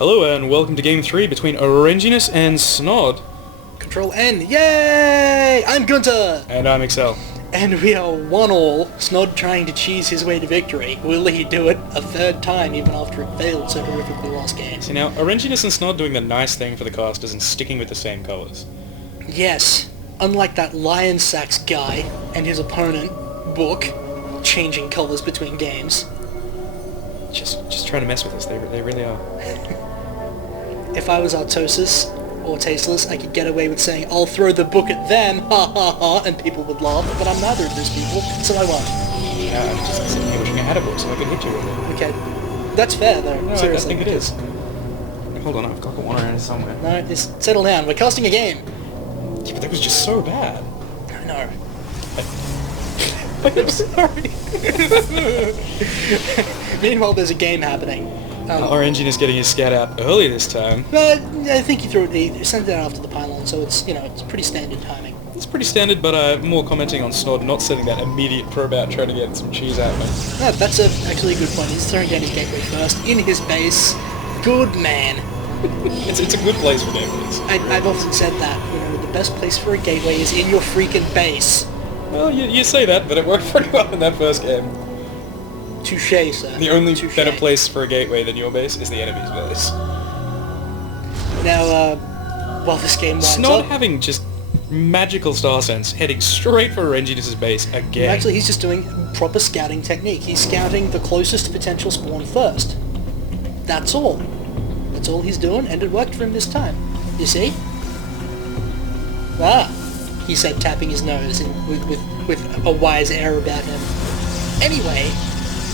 Hello and welcome to Game 3 between Orangeyness and Snod. Control N, yay! I'm Gunter! And I'm Excel. And we are 1-all, Snod trying to cheese his way to victory. Will he do it a third time even after it failed so horrifically last game? See now, Orangeyness and Snod doing the nice thing for the casters and sticking with the same colours. Yes, unlike that Lion Sacks guy and his opponent, Book, changing colours between games. Just trying to mess with us, they really are. If I was Artosis or Tasteless, I could get away with saying, I'll throw the book at them, ha ha ha, and people would laugh, but I'm neither of those people, so I won't. Yeah, I'm just sitting here wishing I had a book so I could hit you with it. Okay, that's fair though, No, seriously. I think it is. Hold on, I've got one around here somewhere. No, just settle down, we're casting a game. Yeah, but that was just so bad. I know. I'm sorry. Meanwhile, there's a game happening. Orangeyness getting his scout out early this time. I think he sent it out after the pylon, so it's, it's pretty standard timing. It's pretty standard, but more commenting on Snod not setting that immediate probe out trying to get some cheese out of me. No, that's actually a good point. He's throwing down his gateway first, in his base. Good man. It's a good place for gateways. I've often said that, the best place for a gateway is in your freaking base. Well, you say that, but it worked pretty well in that first game. Touché, sir. The only Touché. better place for a gateway than your base is the enemy's base. Now, while this game winds Snod up... having just magical star sense, heading straight for Orangeyness' base again. Actually, he's just doing proper scouting technique. He's scouting the closest potential spawn first. That's all. That's all he's doing, and it worked for him this time. You see? Ah, he said, tapping his nose with a wise air about him. Anyway,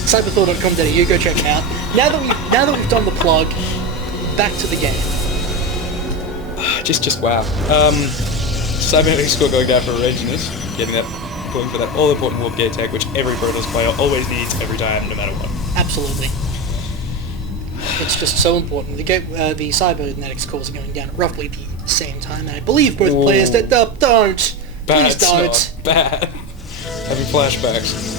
cyberthor.com.au, go check him out. Now that we've done the plug, back to the game. Just wow. Cybernetic score going down for Orangeyness, going for that all-important warp gate tech, which every Protoss player always needs every time, no matter what. Absolutely. It's just so important. The cybernetic scores are going down at roughly the same time, and I believe both players that don't. Bad, Please don't. Snod. Bad. Having flashbacks.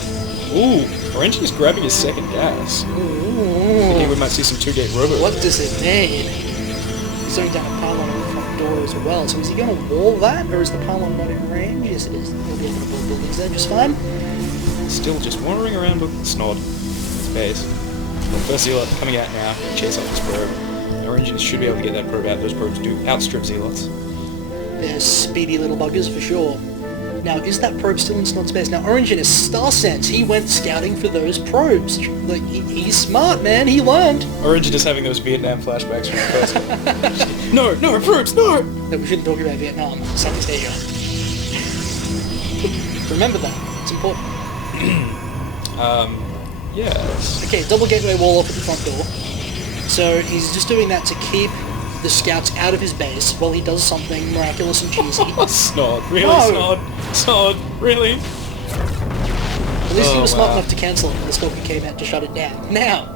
Ooh, Orangeyness grabbing his second gas. Thinking we might see some two-gate robo. What does it mean? He's throwing down a pylon on the front door as well, so is he going to wall that, or is the pylon not in range? Yes, it is. He'll be able to build buildings there just fine. Still just wandering around with Snod. His base. Well, first Zealot coming out now, chase off this probe. Orangeyness should be able to get that probe out. Those probes do outstrip Zealots. They're speedy little buggers for sure. Now, is that probe still in Snod's base? Now, Orangeyness, Star Sense, he went scouting for those probes. Like, he's smart, man. He learned. Orangeyness having those Vietnam flashbacks from the first. No, probes, no! No, we shouldn't talk about Vietnam. Southeast Asia. Remember that. It's important. Yes. Okay, double gateway wall off at the front door. So he's just doing that to keep the scouts out of his base while he does something miraculous and cheesy. Snod, really, No. Snod, really? At least he was smart enough to cancel it when the Stalker came out to shut it down. Now,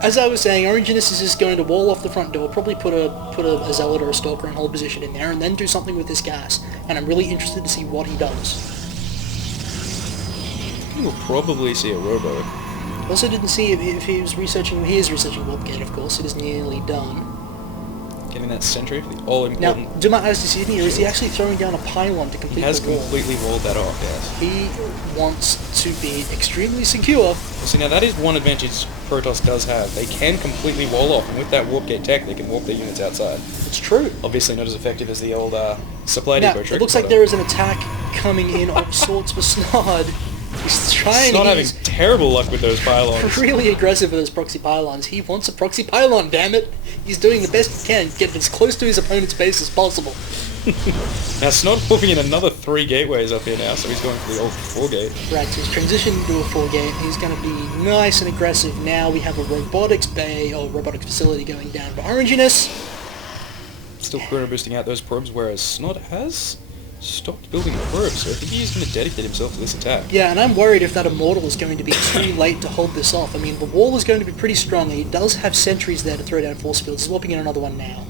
as I was saying, Orangeyness is just going to wall off the front door, probably put a Zealot or a Stalker in hold position in there, and then do something with this gas. And I'm really interested to see what he does. We'll probably see a robo. Also didn't see if he was researching... He is researching Warp Gate, of course. It is nearly done. Getting that sentry for the all-important... Now, do my eyes deceive me, or is he actually throwing down a pylon to complete He has the wall? completely walled that off, yes. He wants to be extremely secure. Well, see, now that is one advantage Protoss does have. They can completely wall off, and with that warp gate tech, they can warp their units outside. It's true. Obviously not as effective as the old supply Now, depot trick. it looks like there is an attack coming in of sorts for Snod. He's trying... Snod having terrible luck with those pylons. Really aggressive with those proxy pylons. He wants a proxy pylon, damn it! He's doing the best he can to get as close to his opponent's base as possible. Now Snod moving in another 3 gateways up here now, so he's going for the old 4 gate. Right, so he's transitioned to a 4 gate. He's going to be nice and aggressive. Now we have a robotics bay, or robotics facility going down for Orangeyness. Still chrono boosting out those probes, whereas Snod has stopped building probes, so I think he's going to dedicate himself to this attack. Yeah, and I'm worried if that Immortal is going to be too late to hold this off. I mean, the wall is going to be pretty strong, and he does have sentries there to throw down force fields. He's swapping in another one now.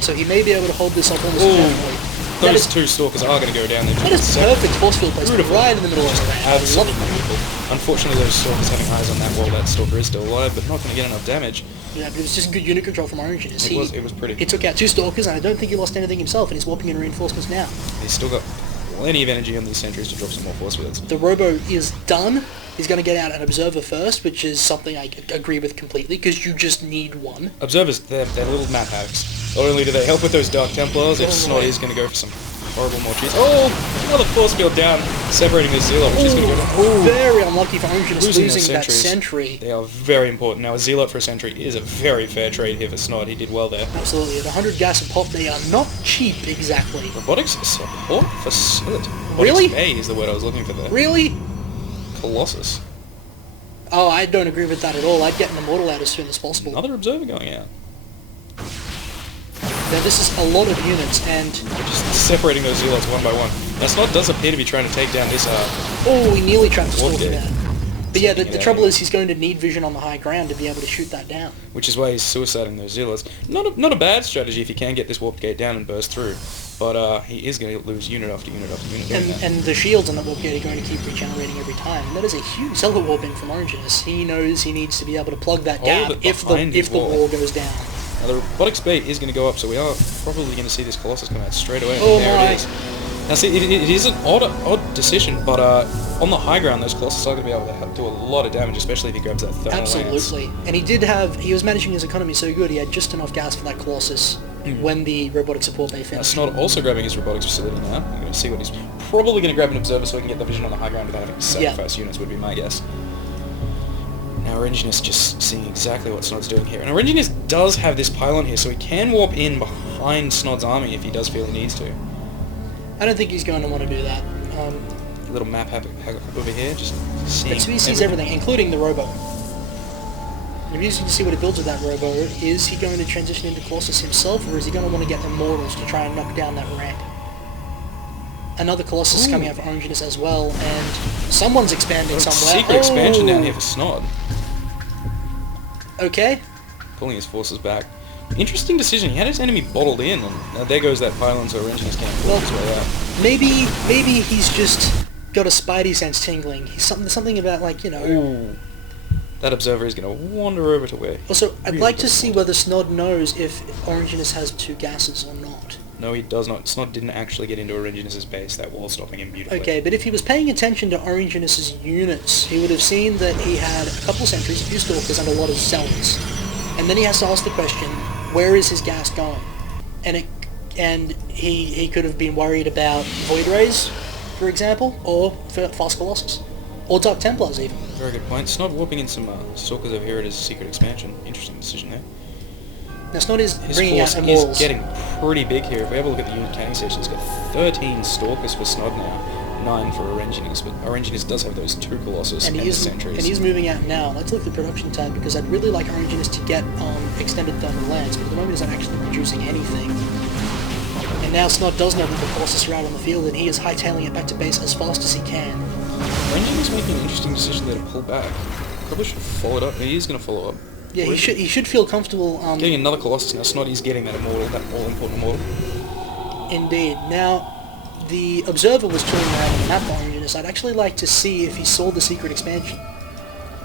So he may be able to hold this off almost perfectly. Those two stalkers are going to go down there. That is perfect force field placement, Beautiful. right in the middle of the round. Absolutely Love it. beautiful. Unfortunately, those Stalkers having eyes on that wall, that Stalker is still alive, but not going to get enough damage. Yeah, but it was just good unit control from Orangeyness. It was pretty. He took out 2 Stalkers, and I don't think he lost anything himself, and he's warping in reinforcements now. He's still got plenty of energy on these sentries to drop some more force fields. The Robo is done. He's going to get out an Observer first, which is something I agree with completely, because you just need one. Observers, they're little map hacks. Not only do they help with those Dark Templars, if Snod is going to go for some horrible more cheese. Oh! Another force field down, separating the Zealot, which is going to go down. Very unlucky for Orangeyness losing that sentries. sentry. They are very important. Now, a Zealot for a sentry is a very fair trade here for Snod. He did well there. Absolutely. At 100 gas and pop, they are not cheap, exactly. Robotics support facility. Really? Robotics A is the word I was looking for there. Really? Colossus. Oh, I don't agree with that at all. I'd get an Immortal out as soon as possible. Another Observer going out. Now, this is a lot of units, and... They're just separating those Zealots one by one. Now, Snod does appear to be trying to take down this, Oh, he nearly trapped the Warp Stalker Gate. there. But yeah, the trouble is he's going to need vision on the high ground to be able to shoot that down. which is why he's suiciding those Zealots. Not a bad strategy if he can get this Warp Gate down and burst through. But he is going to lose unit after unit after unit. doing that. And the shields on that warp gate are going to keep regenerating every time. And that is a huge Zealot warp in from Orangeyness. He knows he needs to be able to plug that Hold gap it if behind the the wall. wall goes down. Now the robotics bait is going to go up, so we are probably going to see this Colossus come out straight away. Oh and there my. it is. Now see, it is an odd decision, but on the high ground, those Colossus are going to be able to do a lot of damage, especially if he grabs that thermal lance. Absolutely. And he was managing his economy so good, he had just enough gas for that Colossus when the robotic support bay Now finished. Snod also grabbing his robotics facility now. I'm going to see what he's probably going to grab an observer so he can get the vision on the high ground without having to sacrifice units, would be my guess. Now Orangeyness just seeing exactly what Snod's doing here. And Orangeyness does have this pylon here, so he can warp in behind Snod's army if he does feel he needs to. I don't think he's going to want to do that. Little map hack over here, just seeing But so he sees everything, including the Robo. And if you see what he builds with that Robo, is he going to transition into Colossus himself, or is he going to want to get Immortals to try and knock down that ramp? Another Colossus coming out for Orangeyness as well, and someone's expanding somewhere. Secret expansion down here for Snod. Okay. Pulling his forces back. Interesting decision. He had his enemy bottled in, and now there goes that pylon, so Orangeyness can't pull his way out. Maybe he's just got a spidey sense tingling. He's something about, like, you know... Ooh. That observer is going to wander over to where... Also, I'd like to see whether Snod knows if Orangeyness has 2 gases or not. No, he does not. Snod didn't actually get into Orangeyness' base. That wall stopping him beautifully. Okay, but if he was paying attention to Orangeyness' units, he would have seen that he had a couple sentries, a few stalkers, and a lot of zealots. And then he has to ask the question, where is his gas going? And he could have been worried about Void Rays, for example, or Fast Colossus, or Dark Templars even. Very good point. Snod warping in some stalkers over here at his secret expansion. Interesting decision there. Now Snod is His bringing out force Immortals. is getting pretty big here. If we have a look at the unit counting station, it's got 13 stalkers for Snod now, 9 for Orangeyness, but Orangeyness does have those 2 Colossus and the sentries. And he's moving out now. Let's look at the production tab, because I'd really like Orangeyness to get extended thermal lance, but at the moment he's not actually producing anything. And now Snod does know that the Colossus are out on the field, and he is hightailing it back to base as fast as he can. Orangeyness making an interesting decision there to pull back. Probably should follow it up. He is going to follow up. Yeah, he should feel comfortable. Getting another Colossus now. Snod is getting that Immortal, that all-important Immortal. Indeed. Now, the Observer was touring around on the map for Orangeyness. I'd actually like to see if he saw the secret expansion.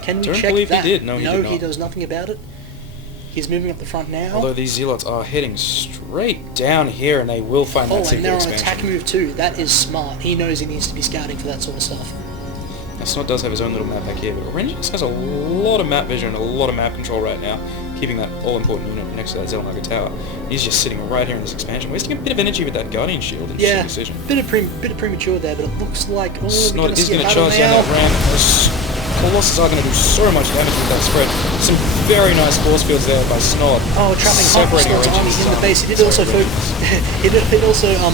Can we Don't check believe that? he did. No, he did not. he knows nothing about it. He's moving up the front now. Although these Zealots are heading straight down here, and they will find that and secret they're on expansion. attack move too. That is smart. He knows he needs to be scouting for that sort of stuff. Now Snod does have his own little map back here, but Orangeyness has a lot of map vision and a lot of map control right now, keeping that all-important unit next to that Xelnaga tower. He's just sitting right here in this expansion, wasting a bit of energy with that Guardian Shield. Yeah, decision. bit of premature there, but it looks like Snod is going to charge down that ramp. Those Colossus are going to do so much damage with that spread. Some very nice force fields there by Snod. Oh, trapping half of Snod's army in the base. He did also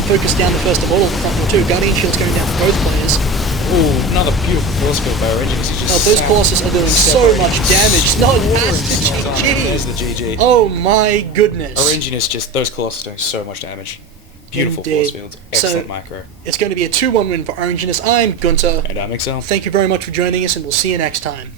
focus down the first Immortal front wall too. Guardian Shield's going down for both players. Ooh, another beautiful force field by Orangeyness. Those Colossus are doing so much damage. Snod has the There's GG. the GG. Oh my goodness. Orangeyness just, those Colossus doing so much damage. Beautiful Indeed. force fields. Excellent So, micro. It's going to be a 2-1 win for Orangeyness. I'm Gunter. And I'm Excel. Thank you very much for joining us, and we'll see you next time.